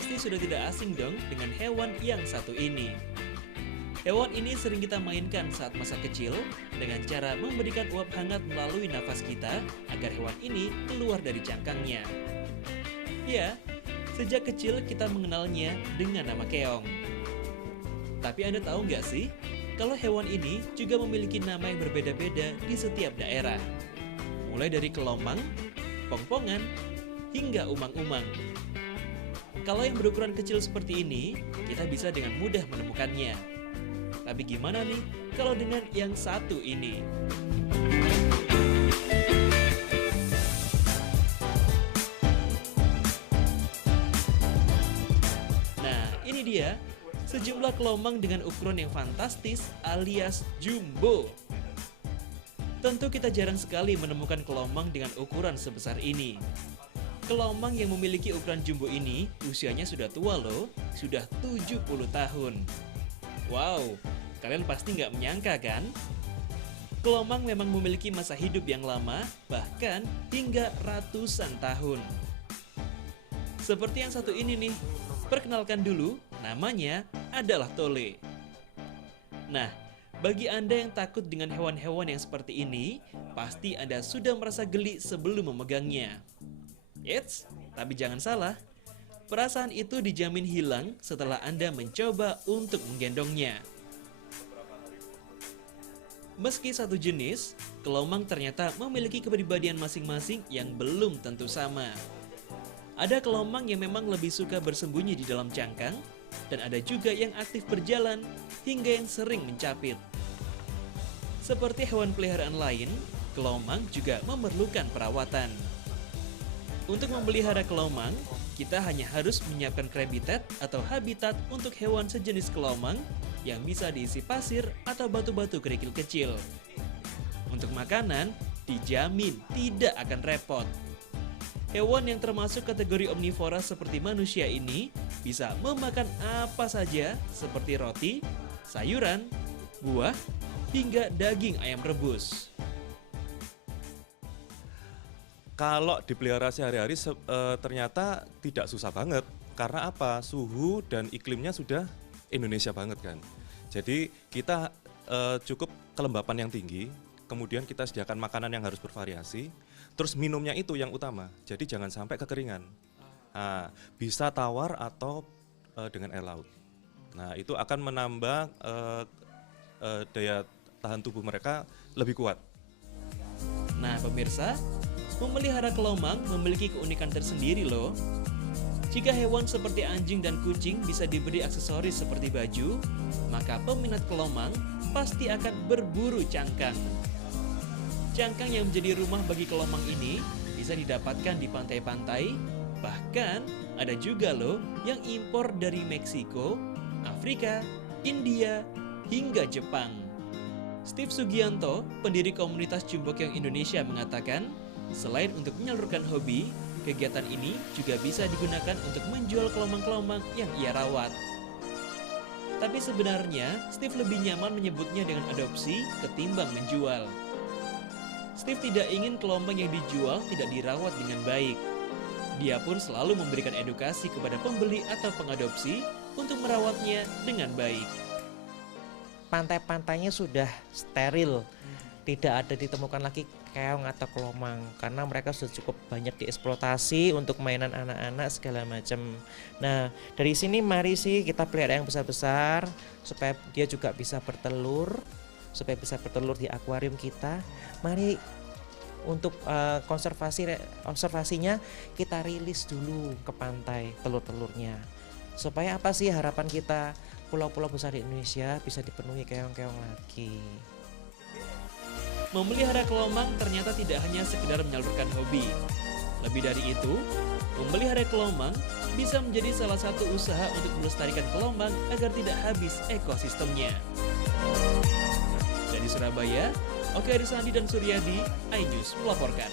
Pasti sudah tidak asing dong dengan hewan yang satu ini. Hewan ini sering kita mainkan saat masa kecil dengan cara memberikan uap hangat melalui nafas kita agar hewan ini keluar dari cangkangnya. Ya, sejak kecil kita mengenalnya dengan nama keong. Tapi Anda tahu nggak sih, kalau hewan ini juga memiliki nama yang berbeda-beda di setiap daerah. Mulai dari kelomang, pongpongan, hingga umang-umang. Kalau yang berukuran kecil seperti ini, kita bisa dengan mudah menemukannya. Tapi gimana nih kalau dengan yang satu ini? Nah, ini dia sejumlah kelomang dengan ukuran yang fantastis alias jumbo. Tentu kita jarang sekali menemukan kelomang dengan ukuran sebesar ini. Kelomang yang memiliki ukuran jumbo ini usianya sudah tua loh, sudah 70 tahun. Wow, kalian pasti nggak menyangka kan? Kelomang memang memiliki masa hidup yang lama, bahkan hingga ratusan tahun. Seperti yang satu ini nih, perkenalkan dulu, namanya adalah Tole. Nah, bagi Anda yang takut dengan hewan-hewan yang seperti ini, pasti Anda sudah merasa geli sebelum memegangnya. Eits, tapi jangan salah. Perasaan itu dijamin hilang setelah Anda mencoba untuk menggendongnya. Meski satu jenis, kelomang ternyata memiliki kepribadian masing-masing yang belum tentu sama. Ada kelomang yang memang lebih suka bersembunyi di dalam cangkang, dan ada juga yang aktif berjalan hingga yang sering mencapit. Seperti hewan peliharaan lain, kelomang juga memerlukan perawatan. Untuk memelihara kelomang, kita hanya harus menyiapkan habitat atau habitat untuk hewan sejenis kelomang yang bisa diisi pasir atau batu-batu kerikil kecil. Untuk makanan, dijamin tidak akan repot. Hewan yang termasuk kategori omnivora seperti manusia ini bisa memakan apa saja seperti roti, sayuran, buah, hingga daging ayam rebus. Kalau dipelihara sehari-hari ternyata tidak susah banget. Karena apa? Suhu dan iklimnya sudah Indonesia banget kan. Jadi kita cukup kelembapan yang tinggi, kemudian kita sediakan makanan yang harus bervariasi, terus minumnya itu yang utama. Jadi jangan sampai kekeringan. Nah, bisa tawar atau dengan air laut. Nah, itu akan menambah daya tahan tubuh mereka lebih kuat. Nah, pemirsa, memelihara kelomang memiliki keunikan tersendiri loh. Jika hewan seperti anjing dan kucing bisa diberi aksesoris seperti baju, maka peminat kelomang pasti akan berburu cangkang. Cangkang yang menjadi rumah bagi kelomang ini bisa didapatkan di pantai-pantai, bahkan ada juga loh yang impor dari Meksiko, Afrika, India, hingga Jepang. Steve Sugianto, pendiri komunitas Jumbo Keong Indonesia mengatakan, selain untuk menyalurkan hobi, kegiatan ini juga bisa digunakan untuk menjual kelomang-kelomang yang ia rawat. Tapi sebenarnya, Steve lebih nyaman menyebutnya dengan adopsi ketimbang menjual. Steve tidak ingin kelomang yang dijual tidak dirawat dengan baik. Dia pun selalu memberikan edukasi kepada pembeli atau pengadopsi untuk merawatnya dengan baik. Pantai-pantainya sudah steril, tidak ada ditemukan lagi keong atau kelomang karena mereka sudah cukup banyak dieksploitasi untuk mainan anak-anak segala macam. Nah, dari sini mari sih kita pelihara yang besar-besar supaya dia juga bisa bertelur, supaya bisa bertelur di akuarium kita. Mari untuk konservasinya kita rilis dulu ke pantai telur-telurnya. Supaya apa sih harapan kita pulau-pulau besar di Indonesia bisa dipenuhi keong-keong lagi. Memelihara kelomang ternyata tidak hanya sekedar menyalurkan hobi. Lebih dari itu, memelihara kelomang bisa menjadi salah satu usaha untuk melestarikan kelomang agar tidak habis ekosistemnya. Dari Surabaya, Oke Arisandi dan Suryadi, iNews melaporkan.